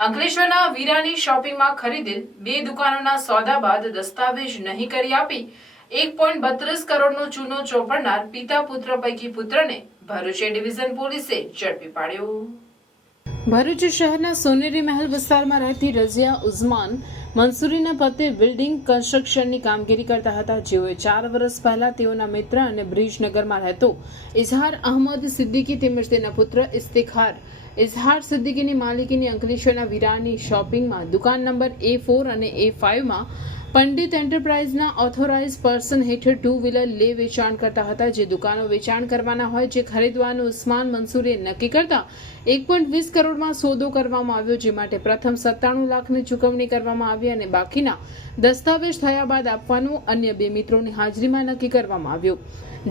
અંકલેશ્વરના વીરાની શોપિંગમાં ખરીદેલ 2 દુકાનોના સોદા બાદ દસ્તાવેજ નહીં કરી આપી 1.32 કરોડનો ચૂનો ચોપડનાર પિતા પુત્ર પૈકી પુત્રને ભરૂચ ડિવિઝન પોલીસે ઝડપી પાડ્યો। ભરૂચ શહેરના સોનેરી મહેલ વિસ્તારમાં રહેતી રઝિયા ઉસ્માન મંસૂરીના પતિ બિલ્ડિંગ કન્સ્ટ્રક્શનની કામગીરી કરતા હતા, જેઓએ 4 વર્ષ પહેલા તેઓના મિત્ર અને બ્રિજનગરમાં રહેતો ઇઝહાર અહમદ સિદ્દીકી તેમજ તેના પુત્ર ઇઝહાર સિદ્દીકીની માલિકીની અંકલેશ્વરના વીરાની શોપિંગમાં દુકાન નંબર A4 અને A5માં પંડિત એન્ટરપ્રાઇઝના ઓથોરાઇઝ પર્સન હેઠળ 2 વ્હીલર લે વેચાણ કરતા હતા। જે દુકાનો વેચાણ કરવાના હોય જે ખરીદવાનું ઉસ્માન મંસૂરીએ નક્કી કરતા 1.20 કરોડમાં સોદો કરવામાં આવ્યો, જે માટે પ્રથમ 97 લાખની ચૂકવણી કરવામાં આવી અને બાકીના દસ્તાવેજ થયા બાદ આપવાનું અન્ય 2 મિત્રોની હાજરીમાં નક્કી કરવામાં આવ્યું।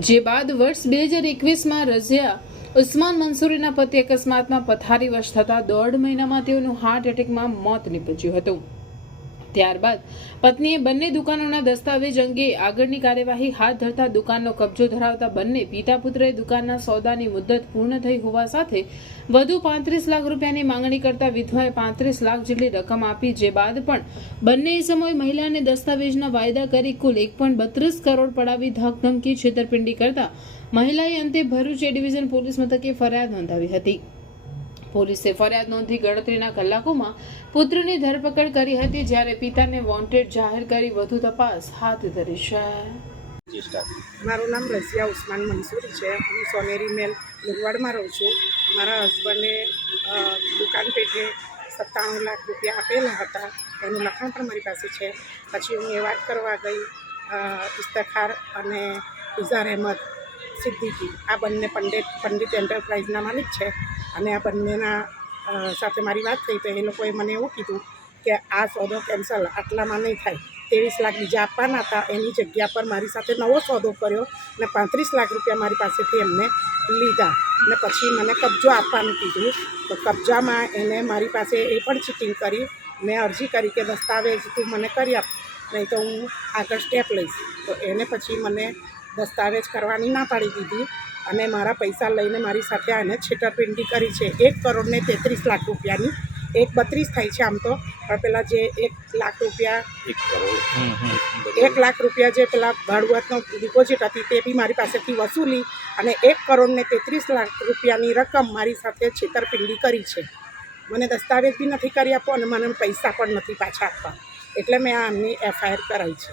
જે બાદ વર્ષ 2021માં રઝિયા ઉસ્માન મંસૂરીના પતિ અકસ્માતમાં પથારીવશ થતા 1.5 મહિનામાં તેઓનું હાર્ટ એટેકમાં મોત નીપજ્યું હતું। ત્યારબાદ પત્નીએ બંને દુકાનોના દસ્તાવેજ અંગે આગળની કાર્યવાહી હાથ ધરતા દુકાનનો કબજો ધરાવતા બંને પિતા પુત્રએ દુકાનના સોદાની મુદ્દત પૂર્ણ થઈ હોવા સાથે વધુ 35 લાખ રૂપિયાની માંગણી કરતા વિધવાએ 35 લાખ જેટલી રકમ આપી। જે બાદ પણ બંને સમયે મહિલાને દસ્તાવેજના વાયદા કરી કુલ 1.32 કરોડ પડાવી ધમકી છેતરપિંડી કરતા મહિલાએ અંતે ભરૂચ ડિવિઝન પોલીસ મથકે ફરિયાદ નોંધાવી હતી। પોલીસે ફરિયાદ નોંધી ગણતરીના કલાકોમાં પુત્રની ધરપકડ કરી હતી, જ્યારે પિતાને વોન્ટેડ જાહેર કરી વધુ તપાસ હાથ ધરી છે। મારું નામ રઝિયા ઉસ્માન મંસૂરી છે। હું સોનેરી મેલ મુરવાડમાં રહું છું। મારા હસબન્ડે દુકાન પેટે 97 લાખ રૂપિયા આપેલા હતા, એનું લખાણ પણ મારી પાસે છે। પછી હું એ વાત કરવા ગઈ ઇસ્તખાર અને ઇઝહાર અહેમદ સિદ્દીકી, આ બંને પંડિત એન્ટરપ્રાઇઝના માલિક છે અને આ બંનેના સાથે મારી વાત થઈ તો એ લોકોએ મને એવું કીધું કે આ સોદો કેન્સલ, આટલામાં નહીં થાય, 23 લાખ બીજા આપવાના હતા, એની જગ્યા પર મારી સાથે નવો સોદો કર્યો અને 35 લાખ રૂપિયા મારી પાસેથી એમને લીધા અને પછી મને કબજો આપવાનું કીધું। તો કબજામાં એને મારી પાસે એ પણ ચીટિંગ કરી। મેં અરજી કરી કે દસ્તાવેજ તું મને કરી આપ, નહીં તો હું આગળ સ્ટેપ લઈશ। તો એને પછી મને દસ્તાવેજ કરવાની ના પાડી દીધી અને મારા પૈસા લઈને મારી સાથે આને છેતરપિંડી કરી છે। 1 કરોડ ને 33 લાખ રૂપિયાની, 1.32 થાય છે આમ તો, પણ પેલા જે 1 લાખ રૂપિયા 1 લાખ રૂપિયા જે પેલા ભાડુઆતનો ડિપોઝિટ હતી તે બી મારી પાસેથી વસૂલી અને 1 કરોડ ને 33 લાખ રૂપિયાની રકમ મારી સાથે છેતરપિંડી કરી છે। મને દસ્તાવેજ બી નથી કરી આપો અને મને પૈસા પણ નથી પાછા આપવા, એટલે મેં આમની FIR કરાવી છે।